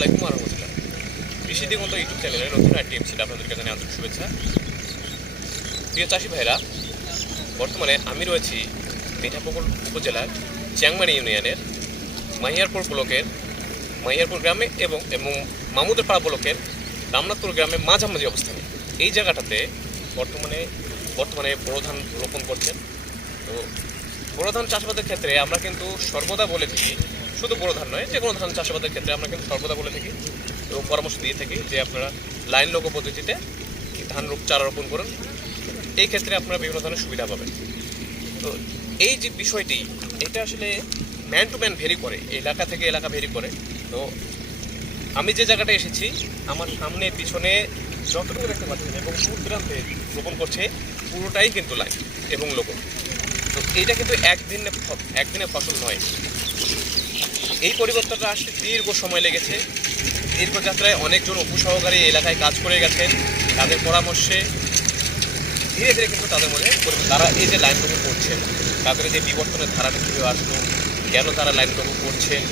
আলাইকুম কৃষি দিগন্ত ইউটিউব চ্যানেলে নতুন একটি এপিসোড আপনাদেরকে জানাই আন্তরিক শুভেচ্ছা প্রিয় চাষি ভাইরা বর্তমানে আমি রয়েছি মিঠাপুকুর উপজেলার চ্যাংমারি ইউনিয়নের মাহিয়ারপুর ব্লকের মাহিয়ারপুর গ্রামে এবং এবং মামুদের পাড়া ব্লকের রামনাথপুর গ্রামে মাঝামাঝি অবস্থানে। এই জায়গাটাতে বর্তমানে বর্তমানে বোরো ধান রোপণ করছেন। তো বোরো ধান চাষাবাদের ক্ষেত্রে আমরা কিন্তু সর্বদা বলে থাকি শুধু বোরো ধান নয় যে কোনো ধান চাষাবাদের ক্ষেত্রে আমরা কিন্তু সর্বদা বলে থাকি এবং পরামর্শ দিয়ে থাকি যে আপনারা লাইন লোক পদ্ধতিতে ধান রোপ চারা রোপণ করুন। এই ক্ষেত্রে আপনারা বিভিন্ন ধরনের সুবিধা পাবেন। তো এই যে বিষয়টি, এটা আসলে ম্যান টু ম্যান ভেরি করে, এলাকা থেকে এলাকা ভেরি করে। তো আমি যে জায়গাটা এসেছি, আমার সামনে, পিছনে যতটুকু দেখতে পাচ্ছেন এবং দূর দূরান্তে রোপণ করছে, পুরোটাই কিন্তু লাইন এবং লোক তো এইটা কিন্তু একদিনে একদিনে ফসল নয়। এই পরিবর্তনটা আসতে দীর্ঘ সময় লেগেছে। দীর্ঘ যাত্রায় অনেকজন উপসহকারী এলাকায় কাজ করে গেছেন। তাদের পরামর্শে ধীরে ধীরে কিন্তু তাদের পরি- তারা এই যে লাইন রোপণ করছেন, তাদের যে বিবর্তনের ধারাটা কীভাবে আসলো, কেন তারা লাইন রোপণ করছেন,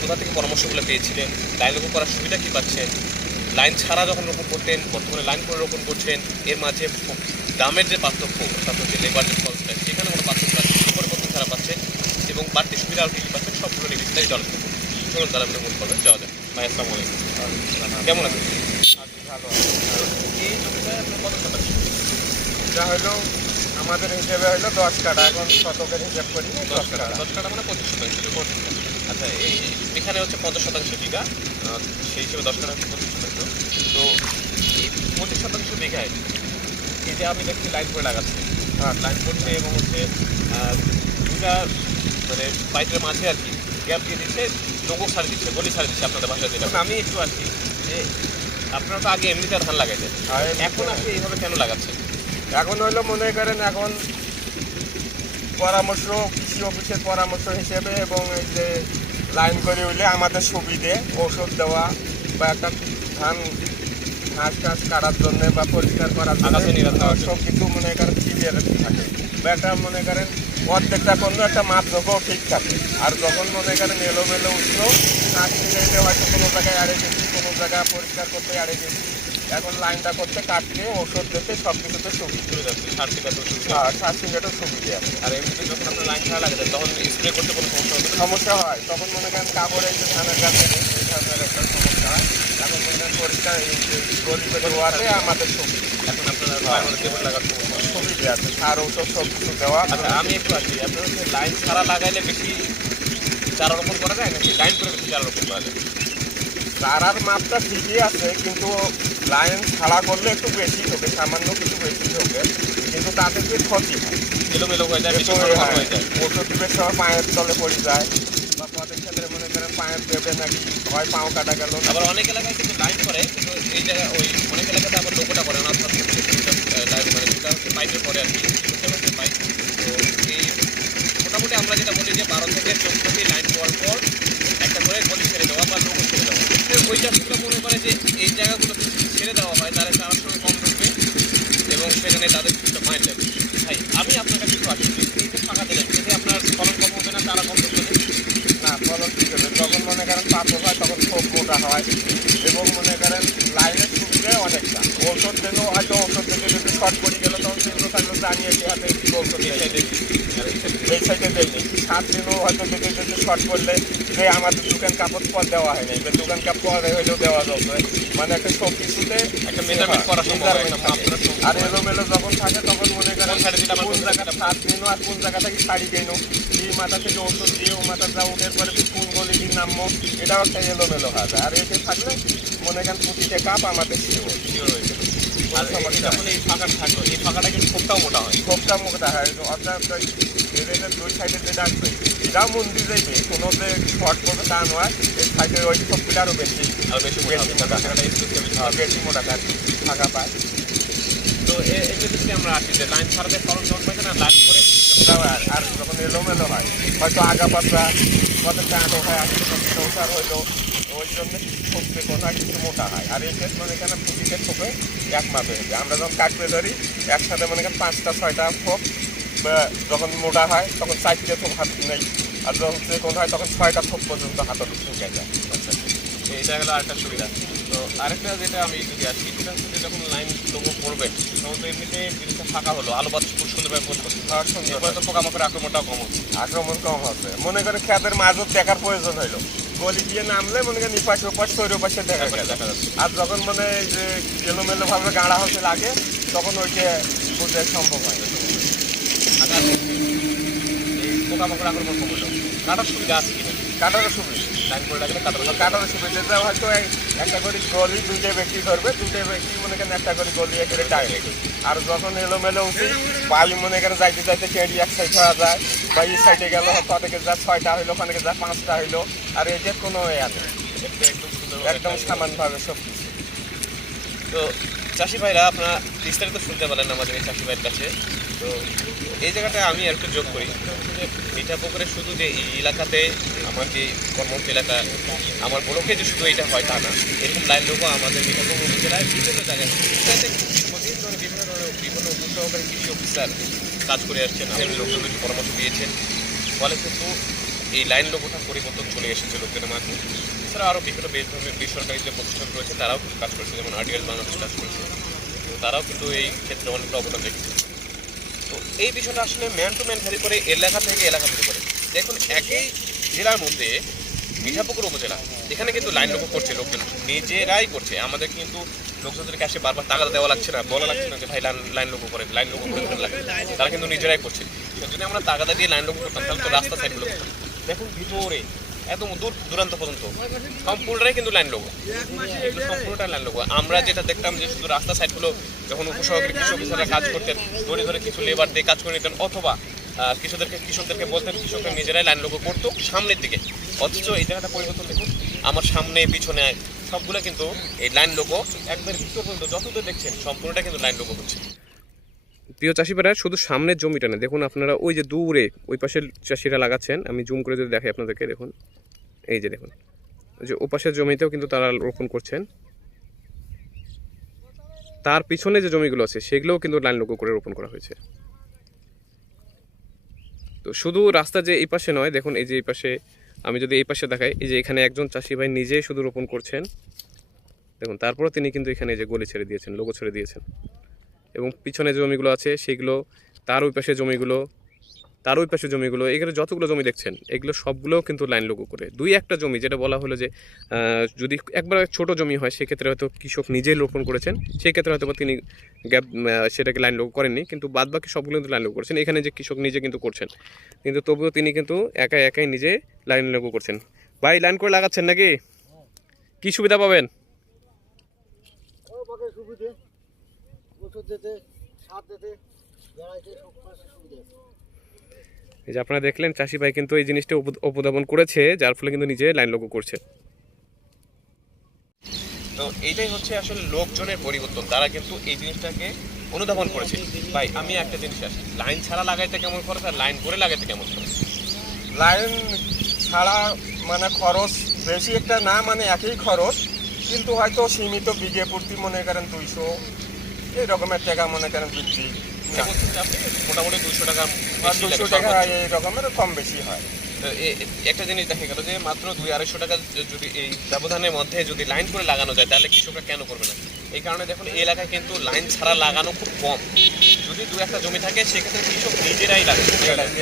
কোথা থেকে পরামর্শগুলো পেয়েছিলেন লাইন রোপণ করার সুবিধা কী পাচ্ছেন, লাইন ছাড়া যখন রোপণ করতেন, বর্তমানে লাইন করে রোপণ করছেন, এর মাঝে দামের যে পার্থক্য, অর্থাৎ হচ্ছে লেবার যে খরচটা, সেখানে কোনো পার্থক্য পরিবর্তন তারা পাচ্ছেন এবং বাড়তি সুবিধা আর কী কী পাচ্ছেন সবগুলো নিয়ে বিস্তারিত আলোচনা করব চলুন তারা মূল পর্বে যাওয়া যায় ভাই আসসালামু আলাইকুম। কেমন আছেন? ভালো এই জমিটা আপনার কত শতাংশ? যা হলো আমাদের হিসেবে হলো দশ কাটা এখন শতকের হিসাব করি দশ দশ কাটা দশ কাঠা মানে পঁচিশ শতাংশ। আচ্ছা এই এখানে হচ্ছে পঞ্চাশ শতাংশ বিঘা সেই হিসেবে দশ কাঠা হচ্ছে পঁচিশ শতাংশ। তো এই পঁচিশ শতাংশ বিঘায় এই যে আমি দেখছি লাইন করে লাগাচ্ছি। হ্যাঁ। লাইন করছে এবং হচ্ছে দুটা মানে পাইপের মাঝে আর কি গ্যাপ দিয়ে দিচ্ছে লোগো সার দিচ্ছে গলি ছাড়ে দিচ্ছে আপনাদের বাসায় যেটা। আমি একটু আসি যে আপনারা তো আগে এমনিতে ধান লাগাইতেন এখন আপনি এইভাবে কেন লাগাচ্ছেন? এখন হলো মনে করেন এখন পরামর্শ কৃষি অফিসের পরামর্শ হিসেবে এবং এই যে লাইন করে হইলে আমাদের সুবিধে ঔষধ দেওয়া বা একটা ধান ঘাস টাস কাটার জন্য বা পরিষ্কার করার জন্য। সব কিছু মনে করেন ক্লিয়ার থাকে। বা একটা মনে করেন অর্ধেকটা কোনো একটা মাপযোগও ঠিক থাকে। আর যখন মনে করেন এলোমেলো উঠল নাচ ছিঁড়ে হয়তো কোনো জায়গায় আড়ে গেছি কোনো জায়গায় পরিষ্কার করতে আড়ে গেছি। এখন লাইনটা করতে কাটতে ওষুধ দিতে সব কিছুতে সুবিধা। আর সার্টিফিকেটও সুবিধা আছে। আর এমনিতে যখন আপনার লাইন ছাড়া লাগাতেন তখন স্প্রে করতে কোনো সমস্যা সমস্যা হয়। তখন মনে করেন কাপড়ে যে ধানের গাছে এই একটা সমস্যা হয়। এখন মনে করেন পরিষ্কার গলি আমাদের সুবিধা। এখন আপনার লাগার সমস্যা আছে সার ঔষধ সব কিছু দেওয়া আচ্ছা আমি একটু আসি আপনার হচ্ছে লাইন ছাড়া লাগাইলে বেশি চারা রোপণ করা যায় নাকি? লাইন করে বেশি চারা রোপণ করা যায়? চারার মাপটা ঠিকই আছে কিন্তু লাইন ছাড়া করলে একটু বেশি হবে সামান্য কিছু বেশি হবে কিন্তু তাতে যে ক্ষতি? হয় এলোমেলো হয়ে। যায়। ওষুধ সময় পায়ের তলে পড়ে যায় বা পথের ক্ষেত্রে মনে করেন পায়ের দেবে নাকি হয় পাও কাটা গেল। আবার অনেক এলাকায় কিন্তু লাইন করে কিন্তু এই জায়গায় ওই অনেক এলাকাতে আবার লোকটা করে না অর্থাৎ হচ্ছে দুটা, আহ, লাইন মানে দুটা হচ্ছে পাইপের পরে আর কি হচ্ছে পাইপ? তো এই মোটামুটি আমরা যেটা বলি যে বারো থেকে চোদ্দটি লাইন পাওয়ার পর একটা করে গলি ছেড়ে দেওয়া বা লোক ছেড়ে দেওয়া। ওই চাষিগুলো মনে করে যে এই জায়গাগুলোতে ছেড়ে দেওয়া হয়, তাহলে চারার সময় কম ঢুকবে এবং সেখানে তাদের কিছুটা মাইন্ড লাগবে। ভাই, আমি আপনার কাছে একটু আসি এই ফাঁকা দিলেন এতে আপনার ফলন কম হবে না, তারা কম ঢুকবে। না, ফলন ঠিক হবে যখন মনে করেন পাথর হয়, তখন খুব মোটা হয় এবং মনে করেন লাইনের সুবিধা অনেকটা ঔষধ দিলেও হয়তো ঔষধ দিতে যদি শর্ট পড়ে গেল তখন সেগুলো যে হাতে ঔষধ এই। সাইডে এই সাইডে দেয়নি সাত দিনও হয়তো দিতে দিতে শর্ট করলে যে আমাদের দোকান কাপড় পর দেওয়া হয়নি যে দোকান কাপড় হইলেও দেওয়া যাবে মানে একটা সব কিছুতে আর এলোমেলো যখন থাকে তখন মনে করেন কোন জায়গাটা সাত দিনও আর কোন জায়গা থেকে শাড়ি কেনো এই মাথা থেকে ওষুধ দিয়ে ও মাথা যা উঠের পরে কোন গলি দিয়ে নামবো এটাও একটা এলোমেলো হয় আর এতে থাকলে মনে করেন প্রতিটা কাপ আমাদের শিওর শিওর আর যখন এই ফাঁকাটা থাকল এই ফাঁকাটা কিন্তু খুবটাও মোটা হয়। খোপটা মুখটা হয় অর্থাৎ এদের দুই সাইডে যে ডাকবে এটাও মন্দির যাইবে কোনো যে শর্ট করবে তা নয় এই সাইডে ওই খোপটা আরও বেশি আর বেশি বেশি মোটা। বেশি মোটা কাজ ফাঁকা পায়। তো এ- এগুলো আমরা আসি যে লাইন ছাড়াতে ফলন কেমন পাইছে না লাইন করে আর যখন এলোমেলো হয় হয়তো আগা পাতা কত কাঁটো হয় আসলে সংসার হইল। ওই জন্য খোপতে কোথায় কিছু মোটা হয় আর এই ক্ষেত মানে কেন প্রতিটা খোপে এক মাপে হবে। আমরা যখন কাটতে ধরি একসাথে মনে করেন পাঁচটা ছয়টা খোপ বা যখন মোটা হয় তখন চারটে খোপ হাত নেই। আর যখন কোন হয় তখন ছয়টা খোপ পর্যন্ত হাতে ঢুকে যায়। আচ্ছা এটা হলো আরেকটা সুবিধা। তো আরেকটা যেটা আমি যদি আসি সেটা হচ্ছে যে যখন লাইন লোগো পড়বে তখন তো এমনিতে জিনিসটা ফাঁকা হলো। আলো বাতাস খুব সুন্দরভাবে পড়তে আর সুন্দর। এরপরে তো পোকামাকড়ের আক্রমণটাও কম হচ্ছে। আক্রমণ কম হবে মনে করে খেতের মাঝত দেখার প্রয়োজন হইল। গলি দিয়ে নামলে মনে করেন ইপাশ ওপাশ তৈরি পাশে দেখা গেল আর যখন মানে যে এলোমেলো ভাবে গাড়া হতে লাগে তখন ওইটা বোঝা সম্ভব হয় না। আচ্ছা পোকামাকড় আক্রমণ কম হলো? কাটার সুবিধা আছে কিনা? কাটারও সুবিধা। লাইন করে রাখলে কাটার কাটারও সুবিধা। হয়তো একটা করে গলি দুইটা ব্যক্তি ধরবে দুইটা ব্যক্তি মনে করেন একটা করে গলি একেবারে ডাইরেক্ট আর যখন এলোমেলো উঠি বায়ু মনে করেন যাইতে যাইতে টেডি এক সাইড হওয়া যায়। বা এই সাইডে গেল কতকে যা ছয়টা হইল, ওখানে যা পাঁচটা হইল, আর এটার কোনো এ নেই। একদম সামানভাবে সব কিছু। তো চাষি ভাইরা, আপনারা বিস্তারিত শুনতে পারেন আমাদের এই চাষি ভাইয়ের কাছে। তো এই জায়গাটায় আমি একটু যোগ করি। সেটা যে মিঠা পুকুরে শুধু যে এই এলাকাতে আমার যে কর্মস্থ এলাকা, আমার ব্লকে যে শুধু এটা হয় তা না। এরকম লাইন লোক আমাদের মিঠা পুকুর উপজেলায় বিভিন্ন জায়গায় বিভিন্ন ধরনের বিভিন্ন উপসহকারী কৃষি অফিসার কাজ করে আসছেন, আমাদের লোকজনকে পরামর্শ দিয়েছেন, ফলে কিন্তু এই লাইন লোকটা পরিবর্তন চলে এসেছে লোকদের মাঝে। এছাড়া আরও বিভিন্ন বেসরকারি যে প্রতিষ্ঠান রয়েছে, তারাও কিন্তু কাজ করেছে, যেমন আরডিএল বাংলাদেশ কাজ করেছে। তো তারাও কিন্তু এই ক্ষেত্রে অনেকটা অবদান রেখেছে। তো এই বিষয়টা আসলে ম্যান টু ম্যান ভ্যারি করে এলাকা থেকে এলাকা ভ্যারি করে। দেখুন, একই জেলার মধ্যে মিঠাপুকুর উপজেলা। এখানে কিন্তু লাইন লোক করছে লোকজন। নিজেরাই করছে। আমাদের কিন্তু লোকজনদেরকে আসে বারবার টাকা দেওয়া লাগছে না, বলা লাগছে না যে, ভাই লাইন লাইন লোক করে লাইন লোক করে দেন লাগে তারা কিন্তু নিজেরাই করছে। যদি আমরা টাকা দিয়ে লাইন লোক করতাম, তাহলে তো রাস্তা করতাম দেখুন, ভিতরে, একদম দূর, দূরান্ত পর্যন্ত, সম্পূর্ণটাই কিন্তু লাইন এগুলো সম্পূর্ণটা লাইন লোগো আমরা যেটা দেখতাম যে, শুধু রাস্তা সাইডগুলো যখন উপসহকারী কৃষি অফিসাররা কাজ করতেন, ধরে ধরে কিছু লেবার দিয়ে কাজ করে নিতেন, অথবা কৃষকদেরকে কৃষকদেরকে বলতেন কৃষকরা নিজেরাই লাইন লোগো করতো সামনের দিকে। অথচ এই জায়গাটা পরিবর্তন দেখুন, আমার সামনে, পিছনে সবগুলো কিন্তু এই লাইন লোগো একবার ভিতর পর্যন্ত যতদূর দেখছেন, সম্পূর্ণটা কিন্তু লাইন লোগো হচ্ছে। প্রিয় চাষিরা শুধু সামনের জমিটা না, দেখুন আপনারা ওই যে দূরে, ওই পাশের চাষিরা লাগাচ্ছেন, আমি জুম করে যদি দেখাই আপনাদেরকে, দেখুন, এই যে দেখুন যে ওপাশের জমিতেও কিন্তু তারা রোপণ করছেন। তার পিছনে যে জমিগুলো আছে, সেগুলোও কিন্তু লাইন লোগো করে রোপণ করা হয়েছে। তো শুধু রাস্তা যে এই পাশে নয়, দেখুন এই যে এই পাশে, আমি যদি এই পাশে দেখাই, এই যে এখানে একজন চাষি ভাই নিজেই শুধু রোপণ করছেন। দেখুন তারপরে তিনি কিন্তু এখানে যে গলি ছেড়ে দিয়েছেন, লোগো ছেড়ে দিয়েছেন। এবং পিছনে জমিগুলো আছে, সেগুলো, তার ওই পাশে জমিগুলো তার ওই পাশে জমিগুলো, এখানে যতগুলো জমি দেখছেন, এগুলো সবগুলোও কিন্তু লাইন লোগো করে। দুই একটা জমি, যেটা বলা হলো যে যদি একবার ছোট জমি হয়, সেক্ষেত্রে হয়তো কৃষক নিজেই রোপণ করেছেন, সেক্ষেত্রে হয়তো তিনি গ্যাপ সেটাকে লাইন লোগো করেননি, কিন্তু বাদ বাকি সবগুলো কিন্তু লাইন লোগো করছেন। এখানে যে কৃষক নিজে কিন্তু করছেন, কিন্তু তবুও তিনি কিন্তু একাই একাই নিজে লাইন লোগো করছেন। ভাই লাইন করে লাগাচ্ছেন নাকি? কি সুবিধা পাবেন? সার সুবিধে এই যে আপনারা দেখলেন চাষি ভাই কিন্তু এই জিনিসটা উপ- উপস্থাপন করেছে যার ফলে কিন্তু নিজে লাইন লোগো করছে। তো এইটাই হচ্ছে আসলে লোকজনের পরিবর্তন। তারা কিন্তু এই জিনিসটাকে অনুধাবন করেছে। ভাই আমি একটা জিনিস আসি। লাইন ছাড়া লাগাইতে কেমন খরচ আর লাইন করে লাগাইতে কেমন খরচ? লাইন ছাড়া মানে খরচ বেশি একটা না মানে একই খরচ কিন্তু হয়তো সীমিত বিঘে প্রতি মনে করেন দুইশো এই রকমের টাকা মনে করেন বৃদ্ধি মোটামুটি দুশো টাকা দুশো টাকা। রকমের কম বেশি হয়। তো একটা জিনিস দেখা গেল যে মাত্র দুই আড়াইশো টাকা যদি এই ব্যবধানের মধ্যে যদি লাইন করে লাগানো যায় তাহলে কৃষকরা কেন করবে না? এই কারণে দেখুন এই এলাকায় কিন্তু লাইন ছাড়া লাগানো খুব কম। যদি দু একটা জমি থাকে সেক্ষেত্রে কৃষক নিজেরাই লাগে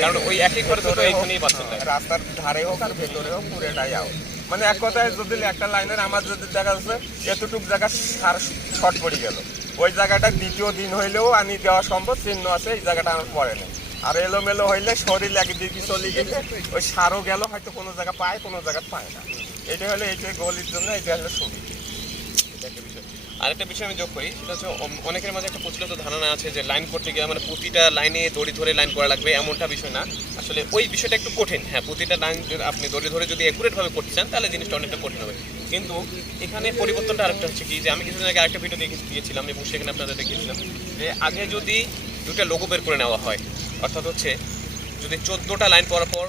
কারণ ওই একই খরচ তো এইখানেই পাচ্ছেন। রাস্তার ধারে হোক আর ভেতরে হোক পুরেটাই আও মানে এক কথায় যদি একটা লাইনের আমার যদি দেখা যাচ্ছে এতটুকু জায়গা সার শর্ট পড়ে গেল। ওই জায়গাটা দ্বিতীয় দিন হইলেও আনি দেওয়া সম্ভব, চিহ্ন আছে, এই জায়গাটা আমার পরে নেই। আর এলোমেলো হইলে শরীর একদিকে চলে গেলে ওই সারও গেল, হয়তো কোনো জায়গা পায়, কোনো জায়গা পায় না। এটা হলো এটা গলির জন্য এটা হলো সুবিধা। এটা একটা বিষয়। আরেকটা বিষয় আমি যোগ করি সেটা হচ্ছে অনেকের মাঝে একটা প্রচলিত ধারণা আছে যে লাইন করতে গিয়ে মানে প্রতিটা লাইনে দড়ি ধরে লাইন করা লাগবে এমনটা বিষয় না। আসলে ওই বিষয়টা একটু কঠিন। হ্যাঁ প্রতিটা লাইন আপনি দড়ি ধরে যদি অ্যাকুরেট ভাবে করতে চান তাহলে জিনিসটা অনেকটা কঠিন হবে। কিন্তু এখানে পরিবর্তনটা আরেকটা হচ্ছে কি যে আমি কিছুদিন আগে আরেকটা ভিডিও দেখে দিয়েছিলাম এবং সেখানে আপনাদের দেখিয়েছিলাম যে আগে যদি দুটা লোগো বের করে নেওয়া হয় অর্থাৎ হচ্ছে যদি চোদ্দোটা লাইন পর পর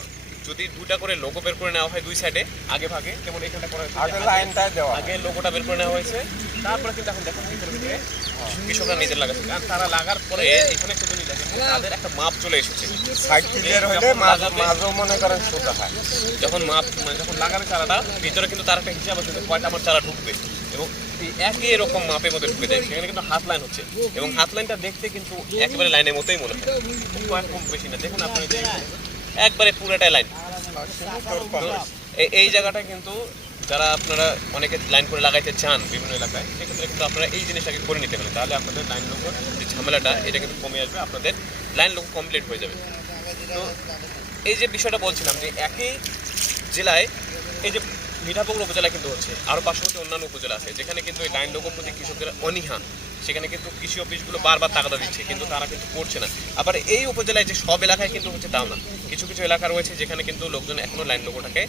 যদি দুটা করে লোগো বের করে নেওয়া হয় দুই সাইডে আগে ভাগে যেমন করা আগে লাইনটা দেওয়া আগে লোগোটা বের করে নেওয়া হয়েছে তারপরে কিন্তু এখন দেখুন ভিতরে ভিতরে কৃষকরা নিজের লাগাচ্ছে। কারণ তারা লাগার পরে এখানে একটা জিনিস তাদের একটা মাপ চলে এসেছে। সাইড ক্লিয়ার হলে মাঝ মাঝও মনে করেন সোজা হয়। যখন মাপ মানে যখন লাগাবে চারাটা ভিতরে কিন্তু তার একটা হিসাব আছে কয়টা আমার চারা ঢুকবে। এবং একই এরকম মাপের মধ্যে ঢুকে দেয় সেখানে কিন্তু হাত লাইন হচ্ছে। এবং হাত লাইনটা দেখতে কিন্তু একেবারে লাইনের মতোই মনে হয়। খুব কম বেশি না। দেখুন আপনি একবারে পুরোটাই লাইন এই জায়গাটা কিন্তু যারা আপনারা অনেকে লাইন করে লাগাইতে চান বিভিন্ন এলাকায়, সেক্ষেত্রে কিন্তু আপনারা এই জিনিসটাকে করে নিতে পারেন। তাহলে আপনাদের লাইন লোক যে ঝামেলাটা, এটা কিন্তু কমে আসবে, আপনাদের লাইন লোক কমপ্লিট হয়ে যাবে। তো এই যে বিষয়টা বলছিলাম যে একই জেলায়, এই যে মিঠাপুকুর উপজেলা কিন্তু হচ্ছে আরও পার্শ্ববর্তী অন্যান্য উপজেলা আছে, যেখানে কিন্তু এই লাইন লোকের প্রতি কৃষকের অনীহা। সেখানে কিন্তু কৃষি অফিসগুলো বারবার তাগাদা দিচ্ছে, কিন্তু তারা কিন্তু করছে না। আবার এই উপজেলায় যে সব এলাকায় কিন্তু হচ্ছে তাও না। কিছু কিছু এলাকা রয়েছে যেখানে কিন্তু লোকজন এখনও লাইন লোকটাকে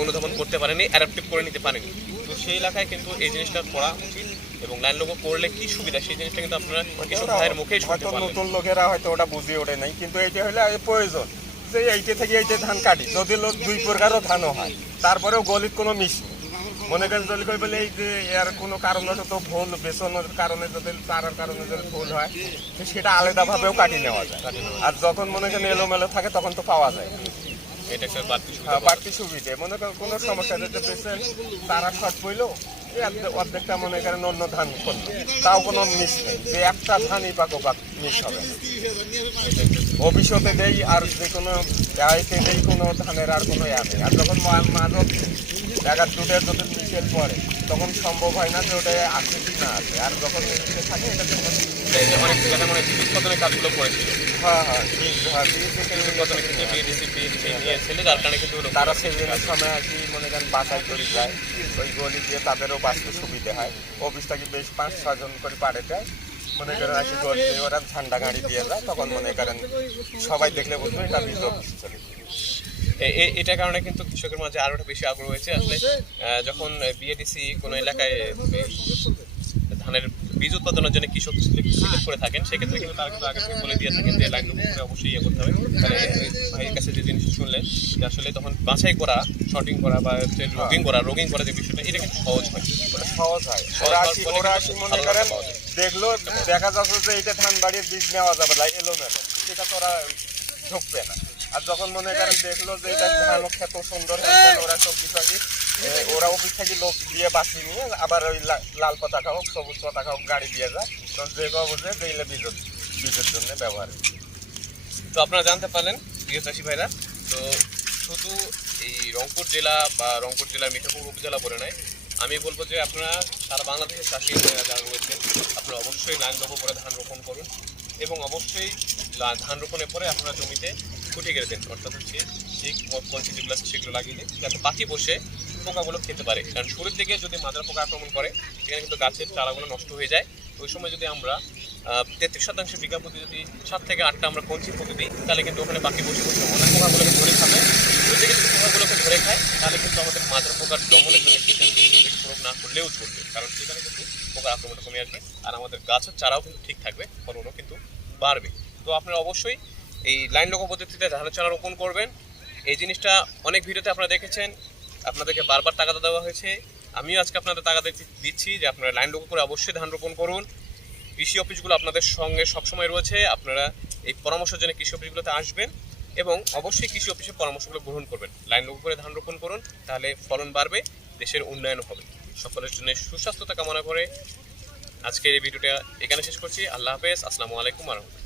অনুধাবন করতে পারেনি অ্যাডাপ্টিভ করে নিতে পারেনি। তো সেই এলাকায় কিন্তু এই জিনিসটা করা উচিত এবং লাইন লোক করলে কি সুবিধা? সেই জিনিসটা কিন্তু আপনারা কৃষক ভাইয়ের মুখেই শুনতে পারবেন। নতুন লোকেরা হয়তো ওটা বুঝিয়ে ওঠে নাই কিন্তু এইটা হলে প্রয়োজন। যে এইটা থেকে এইটা ধান কাটি যদি লোক দুই প্রকারও ধানও হয় তারপরেও গলিত কোনো মিশ মনে করেন যদি কই বলে এই যে এর কোনো কারণবশত ভুল বেসনের কারণে যদি চারার কারণে যদি ভুল হয় তো সেটা আলাদাভাবেও কাটি নেওয়া যায়। আর যখন মনে করেন এলোমেলো থাকে তখন তো পাওয়া যায়। এটা একটা বাড়তি সুবিধা হ্যাঁ, বাড়তি সুবিধে। মনে করেন কোনো সমস্যা যদি পেয়েছেন তারা শর্ট অর্ধেকটা মনে করেন অন্য ধান করল। তাও কোনো মিস নেই। যে একটা ধানই পাকো না। ভবিষ্যতে দেই আর যে কোনো গাড়িতে দেই কোনো ধানের আর কোনো ইয়া নেই। আর যখন মা- মাদক এগার দুটো যদি মিশেল পরে তখন সম্ভব হয় না যে ওটা আছে কি না আছে। আর যখন মিশে থাকে এটা তখন অনেক বীজ উৎপাদনের কাজগুলো করেছিল। হ্যাঁ হ্যাঁ বীজ হ্যাঁ, বীজ থেকে বীজ উৎপাদনে কিন্তু নিয়েছিল যার কারণে কিন্তু তারা সেজনের সময় আর কি মনে করেন বাসায় করে যায়। ওই গলি দিয়ে তাদেরও বাঁচতে সুবিধে হয়। অফিসটাকে বেশ পাঁচ ছজন করে পাড়ে দেয় মনে করেন আসি গলি ওরা ঝান্ডা গাড়ি দিয়ে যায় তখন মনে করেন সবাই দেখলে বুঝবে এটা বীজ চলে। এটার কারণে কিন্তু কৃষকের মাঝে আরও বেশি আগ্রহ হয়েছে। আসলে যখন বিএডিসি কোনো এলাকায় ধানের বীজ উৎপাদনের জন্য কৃষক সিলেক্ট করে থাকেন সেক্ষেত্রে কিন্তু তারা কিন্তু আগে থেকে বলে দিয়ে থাকেন যে লাইন করে অবশ্যই ইয়ে করতে হবে। তাহলে ভাইয়ের কাছে যে জিনিস শুনলেন যে আসলে তখন বাছাই করা শর্টিং করা বা রোগিং করা রোগিং করা যে বিষয়টা এটা কিন্তু সহজ হয়। সহজ হয়। ওরা আসি মনে করেন। দেখল দেখা যাচ্ছে যে এটা ধান বাড়ির বীজ নেওয়া যাবে না এলোমেলো। সেটা তো ওরা ঢুকবে না। আর যখন মনে করেন দেখল যে এটা ধান খেত সুন্দর হয়েছে ওরা সব কিছু ওরা অফিস থেকে লোক দিয়ে বাঁচিয়ে নিয়ে আবার ওই লাল পতাকা হোক সবুজ পতাকা হোক গাড়ি দিয়ে যায়। তো যে বুঝে যে এগুলো বীজের বীজের জন্য ব্যবহার। তো আপনারা জানতে পারলেন প্রিয় চাষি ভাইরা তো শুধু এই রংপুর জেলা বা রংপুর জেলার মিঠাপুর উপজেলা বলে নয় আমি বলব যে আপনারা সারা বাংলাদেশের চাষি যারা রয়েছেন আপনারা অবশ্যই লাইন লক্ষ্য করে ধান রোপণ করুন এবং অবশ্যই ধান রোপণের পরে আপনারা জমিতে খুঁটি গেড়ে দেন। অর্থাৎ হচ্ছে ঠিক পঞ্চি যেগুলো আছে সেগুলো লাগিয়ে দিন, যাতে পাখি বসে পোকাগুলো খেতে পারে। কারণ শুরুর দিকে যদি মাদার পোকা আক্রমণ করে, সেখানে কিন্তু গাছের চারাগুলো নষ্ট হয়ে যায়। ওই সময় যদি আমরা তেত্রিশ শতাংশ বিঘা প্রতি যদি সাত থেকে আটটা আমরা কঞ্চি প্রতি দিই, তাহলে কিন্তু ওখানে পাখি বসে বসে অনেক পোকাগুলোকে ধরে খাবে। ওই থেকে যদি পোকাগুলোকে ধরে খায়, তাহলে কিন্তু আমাদের মাদার পোকার দমনের জন্য না করলেও চলবে। কারণ সেখানে কিন্তু পোকার আক্রমণটা কমে আসবে, আর আমাদের গাছের চারাও কিন্তু ঠিক থাকবে, ফলনও কিন্তু বাড়বে। তো আপনারা অবশ্যই এই লাইন লোক পদ্ধতিতে ধানের চারা রোপণ করবেন। এই জিনিসটা অনেক ভিডিওতে আপনারা দেখেছেন, আপনাদেরকে বারবার টাকা দেওয়া হয়েছে। আমিও আজকে আপনাদের টাকা দিচ্ছি যে আপনারা লাইন লোক করে অবশ্যই ধান রোপণ করুন। কৃষি অফিসগুলো আপনাদের সঙ্গে সবসময় রয়েছে, আপনারা এই পরামর্শের জন্য কৃষি অফিসগুলোতে আসবেন এবং অবশ্যই কৃষি অফিসের পরামর্শগুলো গ্রহণ করবেন। লাইন লোক করে ধান রোপণ করুন, তাহলে ফলন বাড়বে, দেশের উন্নয়ন হবে। সকলের জন্য সুস্বাস্থ্যতা কামনা করে আজকের এই ভিডিওটা এখানে শেষ করছি। আল্লাহ হাফেজ। আসসালামু আলাইকুম রহমতুল্লাহ।